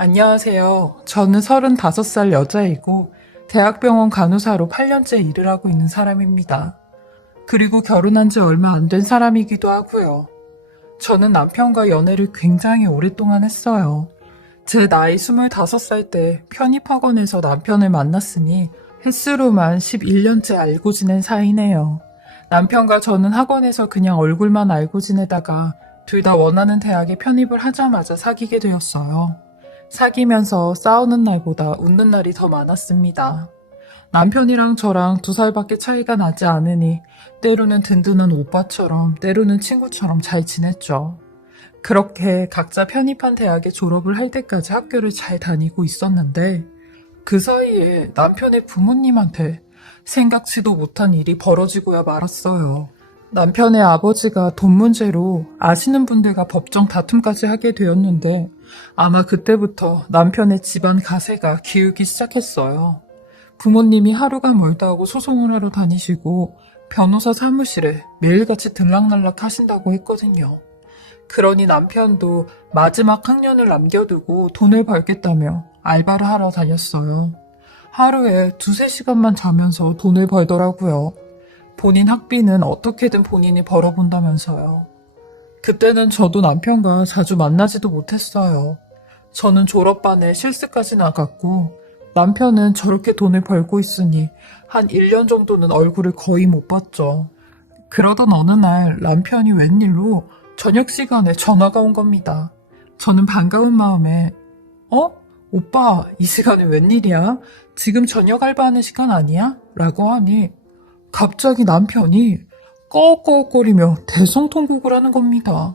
안녕하세요. 저는 35살 여자이고 대학병원 간호사로 8년째 일을 하고 있는 사람입니다. 그리고 결혼한 지 얼마 안 된 사람이기도 하고요. 저는 남편과 연애를 굉장히 오랫동안 했어요. 제 나이 25살 때 편입학원에서 남편을 만났으니 횟수로만 11년째 알고 지낸 사이네요. 남편과 저는 학원에서 그냥 얼굴만 알고 지내다가 둘 다 원하는 대학에 편입을 하자마자 사귀게 되었어요. 사귀면서 싸우는 날보다 웃는 날이 더 많았습니다. 남편이랑 저랑 2살밖에 차이가 나지 않으니 때로는 든든한 오빠처럼 때로는 친구처럼 잘 지냈죠. 그렇게 각자 편입한 대학에 졸업을 할 때까지 학교를 잘 다니고 있었는데 그 사이에 남편의 부모님한테 생각지도 못한 일이 벌어지고야 말았어요. 남편의 아버지가 돈 문제로 아시는 분들과 법정 다툼까지 하게 되었는데 아마 그때부터 남편의 집안 가세가 기울기 시작했어요. 부모님이 하루가 멀다 하고 소송을 하러 다니시고 변호사 사무실에 매일같이 들락날락 하신다고 했거든요. 그러니 남편도 마지막 학년을 남겨두고 돈을 벌겠다며 알바를 하러 다녔어요. 하루에 2-3시간만 자면서 돈을 벌더라고요. 본인 학비는 어떻게든 본인이 벌어본다면서요. 그때는 저도 남편과 자주 만나지도 못했어요. 저는 졸업반에 실습까지 나갔고 남편은 저렇게 돈을 벌고 있으니 한 1년 정도는 얼굴을 거의 못 봤죠. 그러던 어느 날 남편이 웬일로 저녁 시간에 전화가 온 겁니다. 저는 반가운 마음에 오빠 이 시간에 웬일이야? 지금 저녁 알바하는 시간 아니야? 라고 하니 갑자기 남편이 꺼욱꺼욱거리며 대성통곡을 하는 겁니다.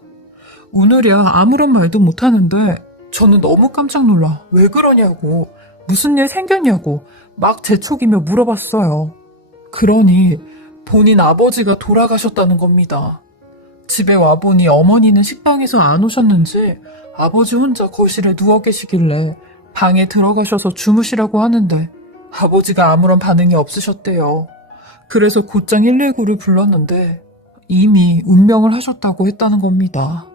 우느랴 아무런 말도 못하는데 저는 너무 깜짝 놀라 왜 그러냐고 무슨 일 생겼냐고 막 재촉이며 물어봤어요. 그러니 본인 아버지가 돌아가셨다는 겁니다. 집에 와보니 어머니는 식당에서 안 오셨는지 아버지 혼자 거실에 누워 계시길래 방에 들어가셔서 주무시라고 하는데 아버지가 아무런 반응이 없으셨대요. 그래서 곧장 119를 불렀는데 이미 운명을 하셨다고 했다는 겁니다.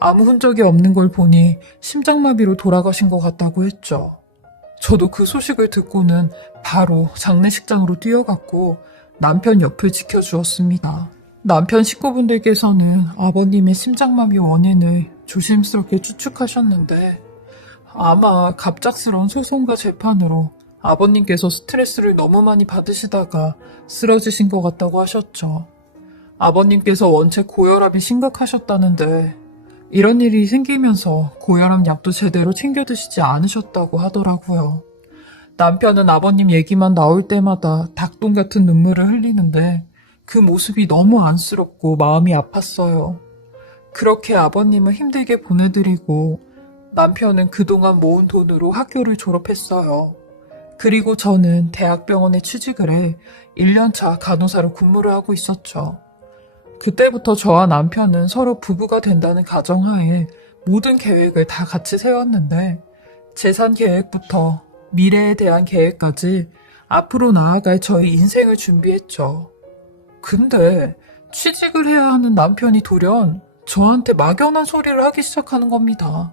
아무 흔적이 없는 걸 보니 심장마비로 돌아가신 것 같다고 했죠. 저도 그 소식을 듣고는 바로 장례식장으로 뛰어갔고 남편 옆을 지켜주었습니다. 남편 식구분들께서는 아버님의 심장마비 원인을 조심스럽게 추측하셨는데 아마 갑작스러운 소송과 재판으로 아버님께서 스트레스를 너무 많이 받으시다가 쓰러지신 것 같다고 하셨죠. 아버님께서 원체 고혈압이 심각하셨다는데 이런 일이 생기면서 고혈압 약도 제대로 챙겨 드시지 않으셨다고 하더라고요. 남편은 아버님 얘기만 나올 때마다 닭똥 같은 눈물을 흘리는데 그 모습이 너무 안쓰럽고 마음이 아팠어요. 그렇게 아버님을 힘들게 보내드리고 남편은 그동안 모은 돈으로 학교를 졸업했어요. 그리고 저는 대학병원에 취직을 해 1년차 간호사로 근무를 하고 있었죠. 그때부터 저와 남편은 서로 부부가 된다는 가정하에 모든 계획을 다 같이 세웠는데 재산 계획부터 미래에 대한 계획까지 앞으로 나아갈 저희 인생을 준비했죠. 근데 취직을 해야 하는 남편이 돌연 저한테 막연한 소리를 하기 시작하는 겁니다.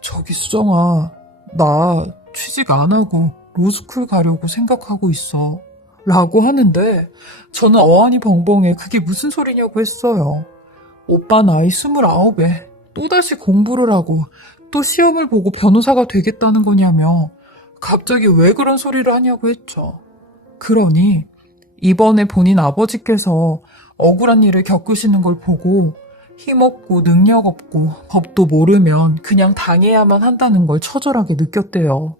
저기 수정아, 나 취직 안 하고 로스쿨 가려고 생각하고 있어. 라고 하는데 저는 어안이 벙벙해 그게 무슨 소리냐고 했어요. 오빠 나이 29에 또다시 공부를 하고 또 시험을 보고 변호사가 되겠다는 거냐며 갑자기 왜 그런 소리를 하냐고 했죠. 그러니 이번에 본인 아버지께서 억울한 일을 겪으시는 걸 보고 힘없고 능력 없고 법도 모르면 그냥 당해야만 한다는 걸 처절하게 느꼈대요.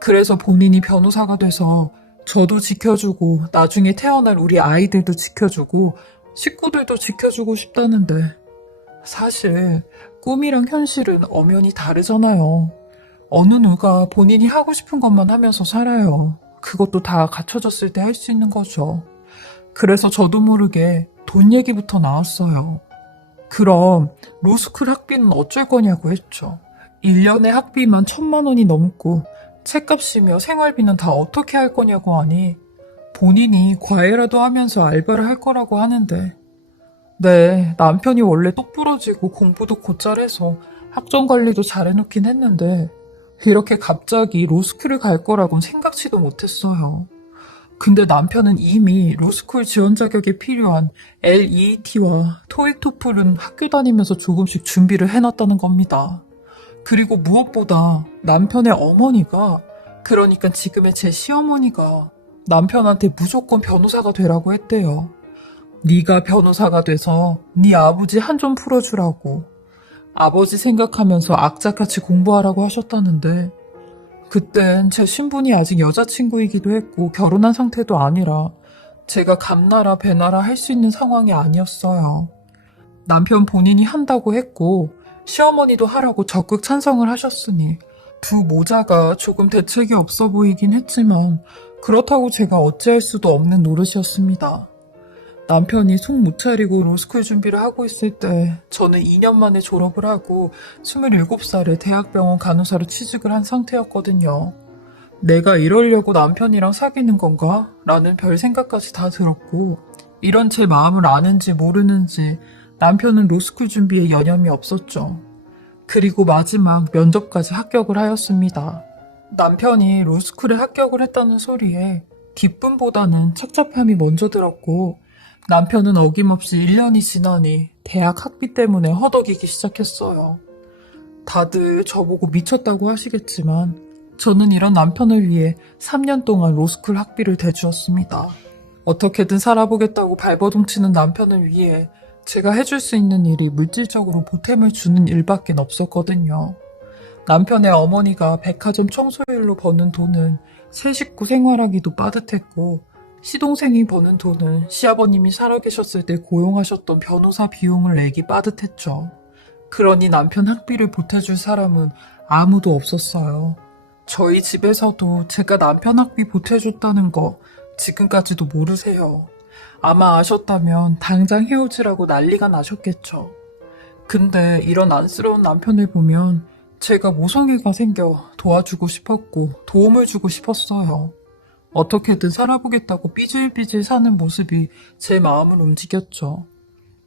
그래서 본인이 변호사가 돼서 저도 지켜주고 나중에 태어날 우리 아이들도 지켜주고 식구들도 지켜주고 싶다는데 사실 꿈이랑 현실은 엄연히 다르잖아요. 어느 누가 본인이 하고 싶은 것만 하면서 살아요. 그것도 다 갖춰졌을 때 할 수 있는 거죠. 그래서 저도 모르게 돈 얘기부터 나왔어요. 그럼 로스쿨 학비는 어쩔 거냐고 했죠. 1년에 학비만 1,000만 원이 넘고 책값이며 생활비는 다 어떻게 할 거냐고 하니 본인이 과외라도 하면서 알바를 할 거라고 하는데 네, 남편이 원래 똑부러지고 공부도 곧잘 해서 학점 관리도 잘 해놓긴 했는데 이렇게 갑자기 로스쿨을 갈 거라고는 생각지도 못했어요. 근데 남편은 이미 로스쿨 지원 자격에 필요한 LET와 토익 토플은 학교 다니면서 조금씩 준비를 해놨다는 겁니다. 그리고 무엇보다 남편의 어머니가, 그러니까 지금의 제 시어머니가 남편한테 무조건 변호사가 되라고 했대요. 네가 변호사가 돼서 네 아버지 한 좀 풀어주라고. 아버지 생각하면서 악착같이 공부하라고 하셨다는데, 그땐 제 신분이 아직 여자친구이기도 했고 결혼한 상태도 아니라 제가 감나라 배나라 할 수 있는 상황이 아니었어요. 남편 본인이 한다고 했고 시어머니도 하라고 적극 찬성을 하셨으니 두 모자가 조금 대책이 없어 보이긴 했지만 그렇다고 제가 어찌할 수도 없는 노릇이었습니다. 남편이 속 못 차리고 로스쿨 준비를 하고 있을 때 저는 2년 만에 졸업을 하고 27살에 대학병원 간호사로 취직을 한 상태였거든요. 내가 이러려고 남편이랑 사귀는 건가? 라는 별 생각까지 다 들었고, 이런 제 마음을 아는지 모르는지 남편은 로스쿨 준비에 여념이 없었죠. 그리고 마지막 면접까지 합격을 하였습니다. 남편이 로스쿨에 합격을 했다는 소리에 기쁨보다는 착잡함이 먼저 들었고, 남편은 어김없이 1년이 지나니 대학 학비 때문에 허덕이기 시작했어요. 다들 저보고 미쳤다고 하시겠지만 저는 이런 남편을 위해 3년 동안 로스쿨 학비를 대주었습니다. 어떻게든 살아보겠다고 발버둥치는 남편을 위해 제가 해줄 수 있는 일이 물질적으로 보탬을 주는 일밖에 없었거든요. 남편의 어머니가 백화점 청소일로 버는 돈은 세 식구 생활하기도 빠듯했고, 시동생이 버는 돈은 시아버님이 살아계셨을 때 고용하셨던 변호사 비용을 내기 빠듯했죠. 그러니 남편 학비를 보태줄 사람은 아무도 없었어요. 저희 집에서도 제가 남편 학비 보태줬다는 거 지금까지도 모르세요. 아마 아셨다면 당장 헤어지라고 난리가 나셨겠죠. 근데 이런 안쓰러운 남편을 보면 제가 모성애가 생겨 도와주고 싶었고 도움을 주고 싶었어요. 어떻게든 살아보겠다고 삐질삐질 사는 모습이 제 마음을 움직였죠.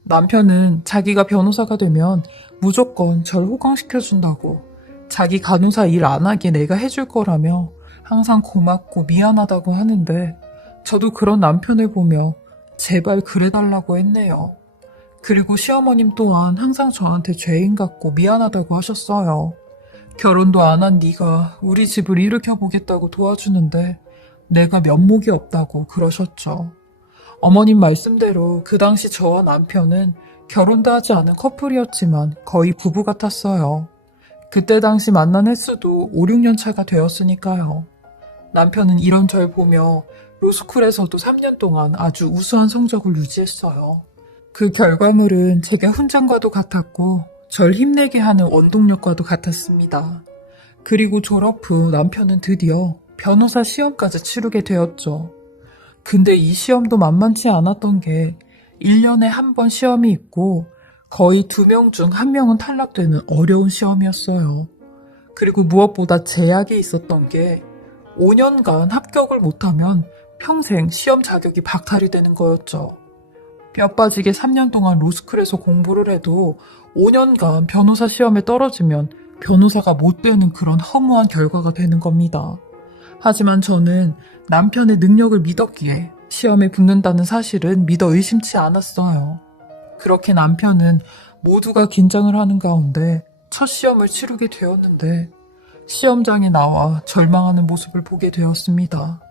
남편은 자기가 변호사가 되면 무조건 절 호강시켜준다고, 자기 간호사 일 안 하게 내가 해줄 거라며 항상 고맙고 미안하다고 하는데, 저도 그런 남편을 보며 제발 그래달라고 했네요. 그리고 시어머님 또한 항상 저한테 죄인 같고 미안하다고 하셨어요. 결혼도 안 한 네가 우리 집을 일으켜보겠다고 도와주는데 내가 면목이 없다고 그러셨죠. 어머님 말씀대로 그 당시 저와 남편은 결혼도 하지 않은 커플이었지만 거의 부부 같았어요. 그때 당시 만난 횟수도 5, 6년 차가 되었으니까요. 남편은 이런 절 보며 로스쿨에서도 3년 동안 아주 우수한 성적을 유지했어요. 그 결과물은 제게 훈장과도 같았고 절 힘내게 하는 원동력과도 같았습니다. 그리고 졸업 후 남편은 드디어 변호사 시험까지 치르게 되었죠. 근데 이 시험도 만만치 않았던 게 1년에 한 번 시험이 있고 거의 2명 중 1명은 탈락되는 어려운 시험이었어요. 그리고 무엇보다 제약이 있었던 게 5년간 합격을 못하면 평생 시험 자격이 박탈이 되는 거였죠. 뼈 빠지게 3년 동안 로스쿨에서 공부를 해도 5년간 변호사 시험에 떨어지면 변호사가 못 되는 그런 허무한 결과가 되는 겁니다. 하지만 저는 남편의 능력을 믿었기에 시험에 붙는다는 사실은 믿어 의심치 않았어요. 그렇게 남편은 모두가 긴장을 하는 가운데 첫 시험을 치르게 되었는데 시험장에 나와 절망하는 모습을 보게 되었습니다.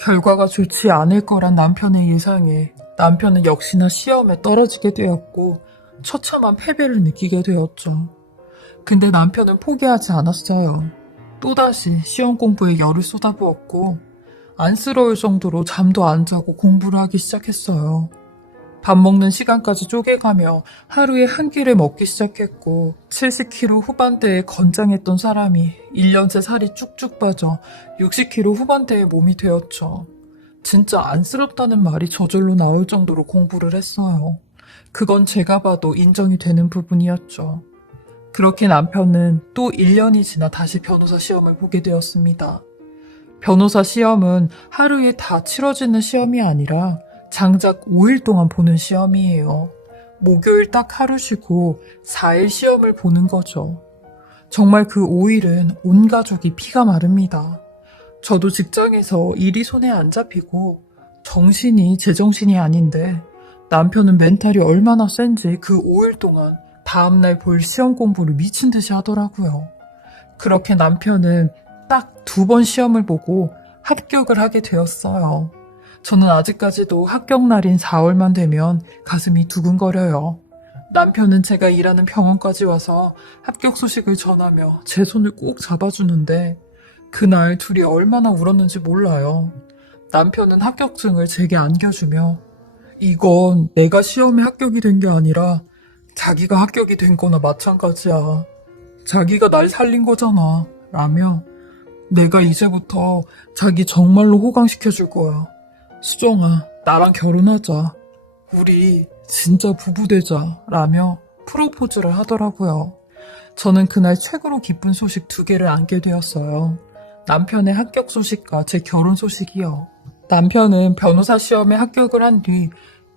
결과가 좋지 않을 거란 남편의 예상에 남편은 역시나 시험에 떨어지게 되었고 처참한 패배를 느끼게 되었죠. 근데 남편은 포기하지 않았어요. 또다시 시험 공부에 열을 쏟아부었고 안쓰러울 정도로 잠도 안 자고 공부를 하기 시작했어요. 밥 먹는 시간까지 쪼개가며 하루에 한 끼를 먹기 시작했고 70kg 후반대에 건장했던 사람이 1년째 살이 쭉쭉 빠져 60kg 후반대의 몸이 되었죠. 진짜 안쓰럽다는 말이 저절로 나올 정도로 공부를 했어요. 그건 제가 봐도 인정이 되는 부분이었죠. 그렇게 남편은 또 1년이 지나 다시 변호사 시험을 보게 되었습니다. 변호사 시험은 하루에 다 치러지는 시험이 아니라 장작 5일 동안 보는 시험이에요. 목요일 딱 하루 쉬고 4일 시험을 보는 거죠. 정말 그 5일은 온 가족이 피가 마릅니다. 저도 직장에서 일이 손에 안 잡히고 정신이 제정신이 아닌데 남편은 멘탈이 얼마나 센지 그 5일 동안 다음날 볼 시험 공부를 미친 듯이 하더라고요. 그렇게 남편은 딱 2번 시험을 보고 합격을 하게 되었어요. 저는 아직까지도 합격 날인 4월만 되면 가슴이 두근거려요. 남편은 제가 일하는 병원까지 와서 합격 소식을 전하며 제 손을 꼭 잡아주는데 그날 둘이 얼마나 울었는지 몰라요. 남편은 합격증을 제게 안겨주며 이건 내가 시험에 합격이 된 게 아니라 자기가 합격이 된 거나 마찬가지야. 자기가 날 살린 거잖아. 라며 내가 이제부터 자기 정말로 호강시켜줄 거야. 수정아, 나랑 결혼하자. 우리 진짜 부부 되자. 라며 프로포즈를 하더라고요. 저는 그날 최고로 기쁜 소식 2개를 안게 되었어요. 남편의 합격 소식과 제 결혼 소식이요. 남편은 변호사 시험에 합격을 한 뒤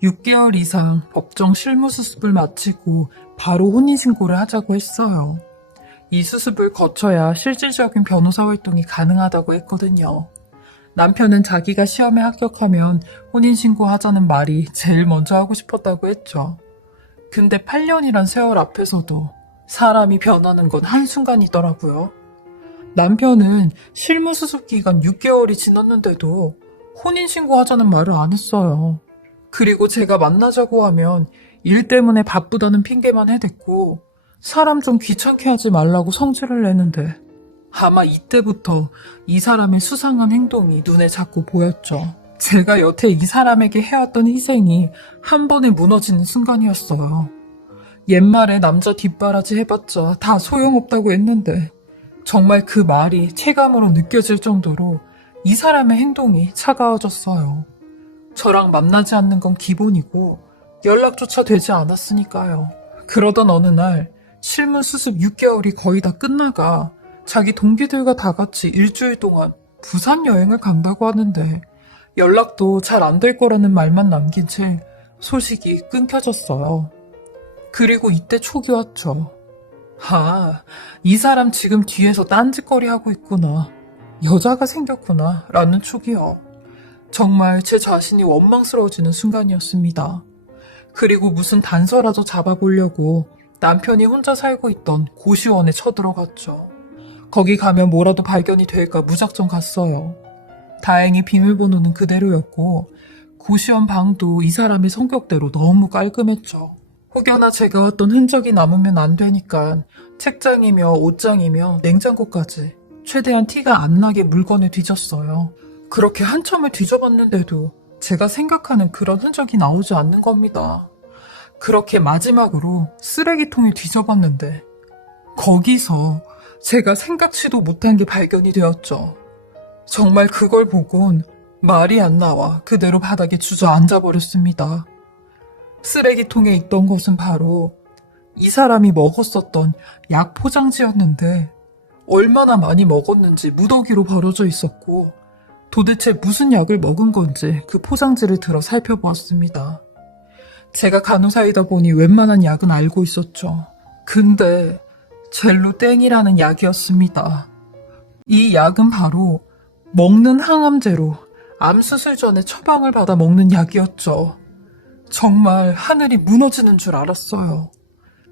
6개월 이상 법정 실무 수습을 마치고 바로 혼인신고를 하자고 했어요. 이 수습을 거쳐야 실질적인 변호사 활동이 가능하다고 했거든요. 남편은 자기가 시험에 합격하면 혼인신고 하자는 말이 제일 먼저 하고 싶었다고 했죠. 근데 8년이란 세월 앞에서도 사람이 변하는 건 한순간이더라고요. 남편은 실무 수습 기간 6개월이 지났는데도 혼인신고 하자는 말을 안 했어요. 그리고 제가 만나자고 하면 일 때문에 바쁘다는 핑계만 해댔고 사람 좀 귀찮게 하지 말라고 성질을 내는데 아마 이때부터 이 사람의 수상한 행동이 눈에 자꾸 보였죠. 제가 여태 이 사람에게 해왔던 희생이 한 번에 무너지는 순간이었어요. 옛말에 남자 뒷바라지 해봤자 다 소용없다고 했는데 정말 그 말이 체감으로 느껴질 정도로 이 사람의 행동이 차가워졌어요. 저랑 만나지 않는 건 기본이고 연락조차 되지 않았으니까요. 그러던 어느 날 실무 수습 6개월이 거의 다 끝나가 자기 동기들과 다 같이 일주일 동안 부산 여행을 간다고 하는데 연락도 잘 안 될 거라는 말만 남긴 채 소식이 끊겨졌어요. 그리고 이때 촉이 왔죠. 아, 이 사람 지금 뒤에서 딴짓거리 하고 있구나. 여자가 생겼구나. 라는 촉이요. 정말 제 자신이 원망스러워지는 순간이었습니다. 그리고 무슨 단서라도 잡아보려고 남편이 혼자 살고 있던 고시원에 쳐들어갔죠. 거기 가면 뭐라도 발견이 될까 무작정 갔어요. 다행히 비밀번호는 그대로였고 고시원 방도 이 사람의 성격대로 너무 깔끔했죠. 혹여나 제가 왔던 흔적이 남으면 안 되니까 책장이며 옷장이며 냉장고까지 최대한 티가 안 나게 물건을 뒤졌어요. 그렇게 한참을 뒤져봤는데도 제가 생각하는 그런 흔적이 나오지 않는 겁니다. 그렇게 마지막으로 쓰레기통을 뒤져봤는데 거기서 제가 생각지도 못한 게 발견이 되었죠. 정말 그걸 보곤 말이 안 나와 그대로 바닥에 주저앉아 버렸습니다. 쓰레기통에 있던 것은 바로 이 사람이 먹었었던 약 포장지였는데 얼마나 많이 먹었는지 무더기로 버려져 있었고 도대체 무슨 약을 먹은 건지 그 포장지를 들어 살펴보았습니다. 제가 간호사이다 보니 웬만한 약은 알고 있었죠. 근데 젤로땡이라는 약이었습니다. 이 약은 바로 먹는 항암제로 암 수술 전에 처방을 받아 먹는 약이었죠. 정말 하늘이 무너지는 줄 알았어요.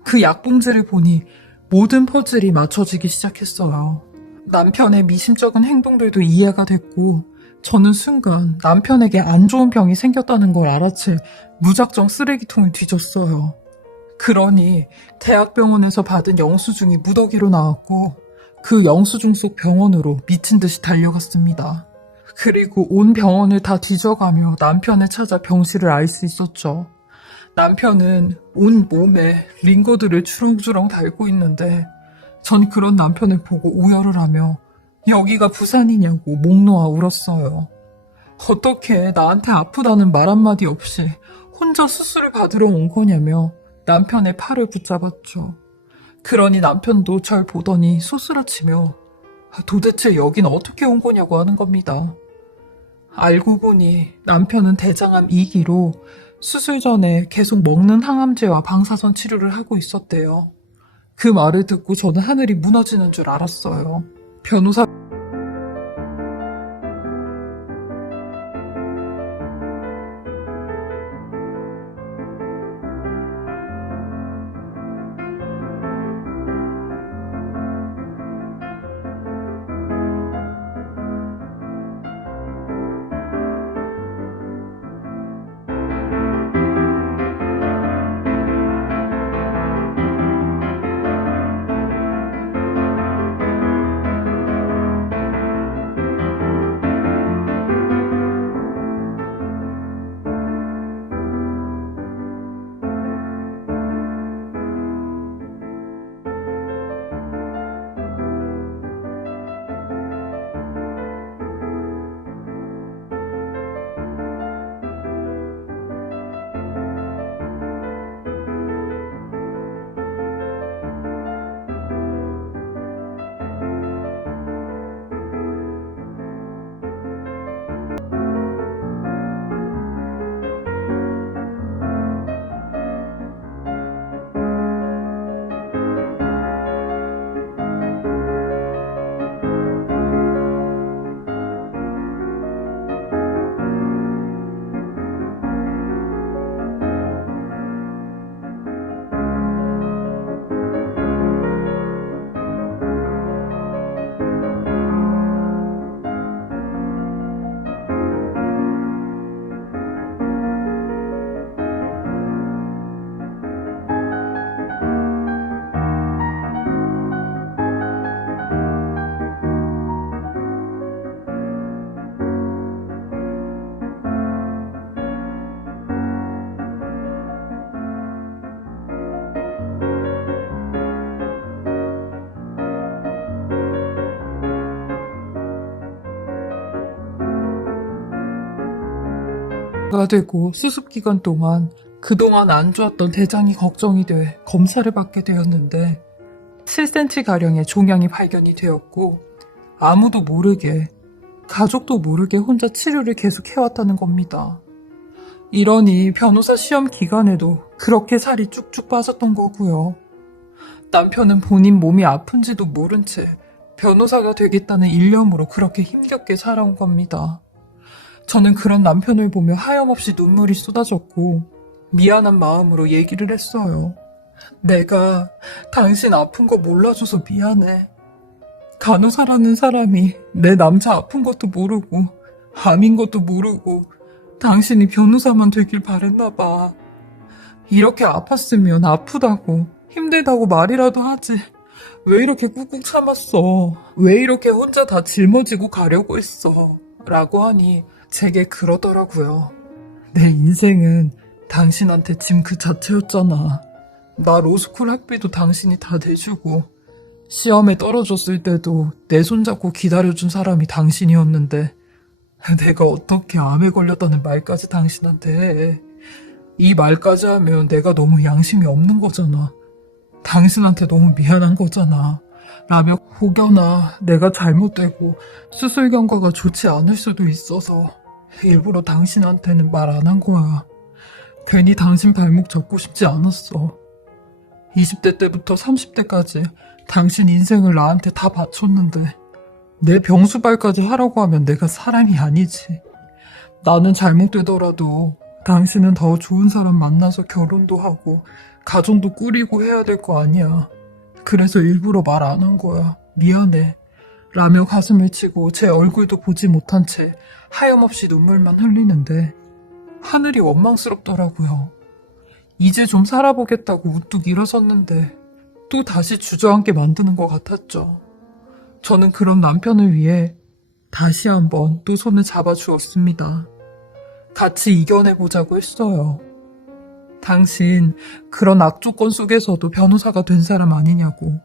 그 약봉지를 보니 모든 퍼즐이 맞춰지기 시작했어요. 남편의 미심쩍은 행동들도 이해가 됐고 저는 순간 남편에게 안 좋은 병이 생겼다는 걸 알아채 무작정 쓰레기통을 뒤졌어요. 그러니 대학병원에서 받은 영수증이 무더기로 나왔고 그 영수증 속 병원으로 미친 듯이 달려갔습니다. 그리고 온 병원을 다 뒤져가며 남편을 찾아 병실을 알 수 있었죠. 남편은 온 몸에 링거들을 주렁주렁 달고 있는데 전 그런 남편을 보고 오열을 하며 여기가 부산이냐고 목 놓아 울었어요. 어떻게 나한테 아프다는 말 한마디 없이 혼자 수술을 받으러 온 거냐며 남편의 팔을 붙잡았죠. 그러니 남편도 절 보더니 소스라치며 도대체 여긴 어떻게 온 거냐고 하는 겁니다. 알고 보니 남편은 대장암 2기로 수술 전에 계속 먹는 항암제와 방사선 치료를 하고 있었대요. 그 말을 듣고 저는 하늘이 무너지는 줄 알았어요. 변호사 가 되고 수습 기간 동안 그동안 안 좋았던 대장이 걱정이 돼 검사를 받게 되었는데 7cm가량의 종양이 발견이 되었고 아무도 모르게 가족도 모르게 혼자 치료를 계속 해왔다는 겁니다. 이러니 변호사 시험 기간에도 그렇게 살이 쭉쭉 빠졌던 거고요. 남편은 본인 몸이 아픈지도 모른 채 변호사가 되겠다는 일념으로 그렇게 힘겹게 살아온 겁니다. 저는 그런 남편을 보며 하염없이 눈물이 쏟아졌고 미안한 마음으로 얘기를 했어요. 내가 당신 아픈 거 몰라줘서 미안해. 간호사라는 사람이 내 남자 아픈 것도 모르고 암인 것도 모르고 당신이 변호사만 되길 바랬나 봐. 이렇게 아팠으면 아프다고 힘들다고 말이라도 하지. 왜 이렇게 꾹꾹 참았어? 왜 이렇게 혼자 다 짊어지고 가려고 했어? 라고 하니 제게 그러더라고요. 내 인생은 당신한테 짐 그 자체였잖아. 나 로스쿨 학비도 당신이 다 내주고 시험에 떨어졌을 때도 내 손잡고 기다려준 사람이 당신이었는데 내가 어떻게 암에 걸렸다는 말까지 당신한테 해. 이 말까지 하면 내가 너무 양심이 없는 거잖아. 당신한테 너무 미안한 거잖아. 라며 혹여나 내가 잘못되고 수술 경과가 좋지 않을 수도 있어서 일부러 당신한테는 말 안 한 거야. 괜히 당신 발목 접고 싶지 않았어. 20대 때부터 30대까지 당신 인생을 나한테 다 바쳤는데 내 병수발까지 하라고 하면 내가 사람이 아니지. 나는 잘못되더라도 당신은 더 좋은 사람 만나서 결혼도 하고 가정도 꾸리고 해야 될 거 아니야. 그래서 일부러 말 안 한 거야. 미안해. 라며 가슴을 치고 제 얼굴도 보지 못한 채 하염없이 눈물만 흘리는데 하늘이 원망스럽더라고요. 이제 좀 살아보겠다고 우뚝 일어섰는데 또 다시 주저앉게 만드는 것 같았죠. 저는 그런 남편을 위해 다시 한번 또 손을 잡아주었습니다. 같이 이겨내보자고 했어요. 당신 그런 악조건 속에서도 변호사가 된 사람 아니냐고.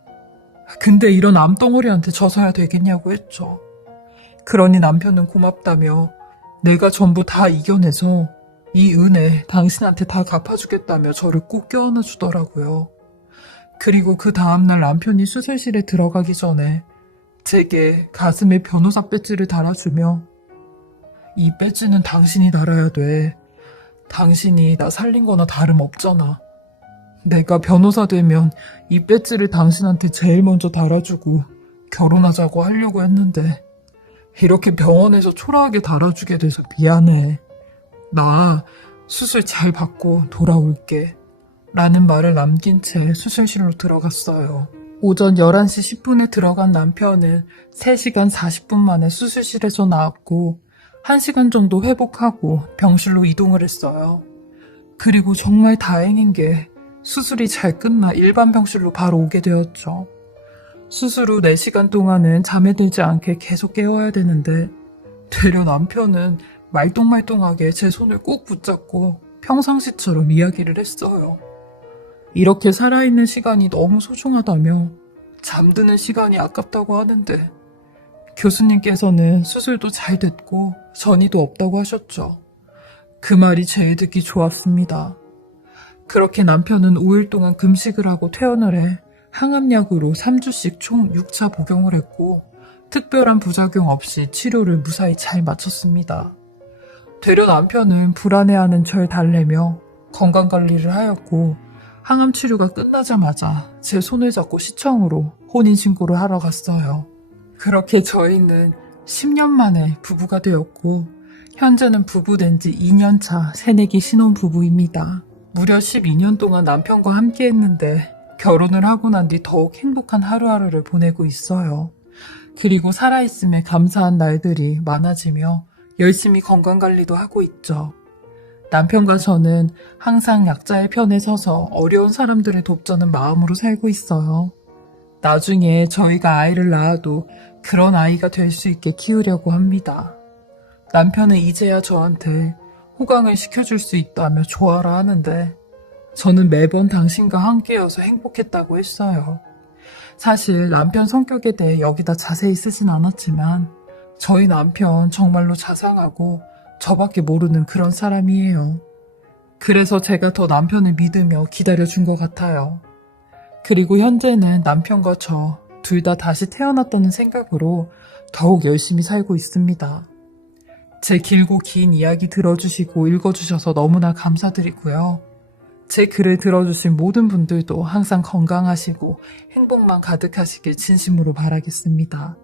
근데 이런 암덩어리한테 져서야 되겠냐고 했죠. 그러니 남편은 고맙다며 내가 전부 다 이겨내서 이 은혜 당신한테 다 갚아주겠다며 저를 꼭 껴안아 주더라고요. 그리고 그 다음날 남편이 수술실에 들어가기 전에 제게 가슴에 변호사 배지를 달아주며 이 배지는 당신이 달아야 돼. 당신이 나 살린 거나 다름없잖아. 내가 변호사 되면 이 배지를 당신한테 제일 먼저 달아주고 결혼하자고 하려고 했는데 이렇게 병원에서 초라하게 달아주게 돼서 미안해. 나 수술 잘 받고 돌아올게. 라는 말을 남긴 채 수술실로 들어갔어요. 오전 11시 10분에 들어간 남편은 3시간 40분 만에 수술실에서 나왔고 1시간 정도 회복하고 병실로 이동을 했어요. 그리고 정말 다행인 게 수술이 잘 끝나 일반 병실로 바로 오게 되었죠. 수술 후 4시간 동안은 잠에 들지 않게 계속 깨워야 되는데 되려 남편은 말똥말똥하게 제 손을 꼭 붙잡고 평상시처럼 이야기를 했어요. 이렇게 살아있는 시간이 너무 소중하다며 잠드는 시간이 아깝다고 하는데 교수님께서는 수술도 잘 됐고 전이도 없다고 하셨죠. 그 말이 제일 듣기 좋았습니다. 그렇게 남편은 5일 동안 금식을 하고 퇴원을 해 항암약으로 3주씩 총 6차 복용을 했고 특별한 부작용 없이 치료를 무사히 잘 마쳤습니다. 되려 남편은 불안해하는 절 달래며 건강관리를 하였고 항암 치료가 끝나자마자 제 손을 잡고 시청으로 혼인신고를 하러 갔어요. 그렇게 저희는 10년 만에 부부가 되었고 현재는 부부된 지 2년차 새내기 신혼부부입니다. 무려 12년 동안 남편과 함께 했는데 결혼을 하고 난 뒤 더욱 행복한 하루하루를 보내고 있어요. 그리고 살아있음에 감사한 날들이 많아지며 열심히 건강관리도 하고 있죠. 남편과 저는 항상 약자의 편에 서서 어려운 사람들을 돕자는 마음으로 살고 있어요. 나중에 저희가 아이를 낳아도 그런 아이가 될 수 있게 키우려고 합니다. 남편은 이제야 저한테 호강을 시켜줄 수 있다며 좋아라 하는데 저는 매번 당신과 함께여서 행복했다고 했어요. 사실 남편 성격에 대해 여기다 자세히 쓰진 않았지만 저희 남편 정말로 자상하고 저밖에 모르는 그런 사람이에요. 그래서 제가 더 남편을 믿으며 기다려준 것 같아요. 그리고 현재는 남편과 저 둘 다 다시 태어났다는 생각으로 더욱 열심히 살고 있습니다. 제 길고 긴 이야기 들어주시고 읽어주셔서 너무나 감사드리고요. 제 글을 들어주신 모든 분들도 항상 건강하시고 행복만 가득하시길 진심으로 바라겠습니다.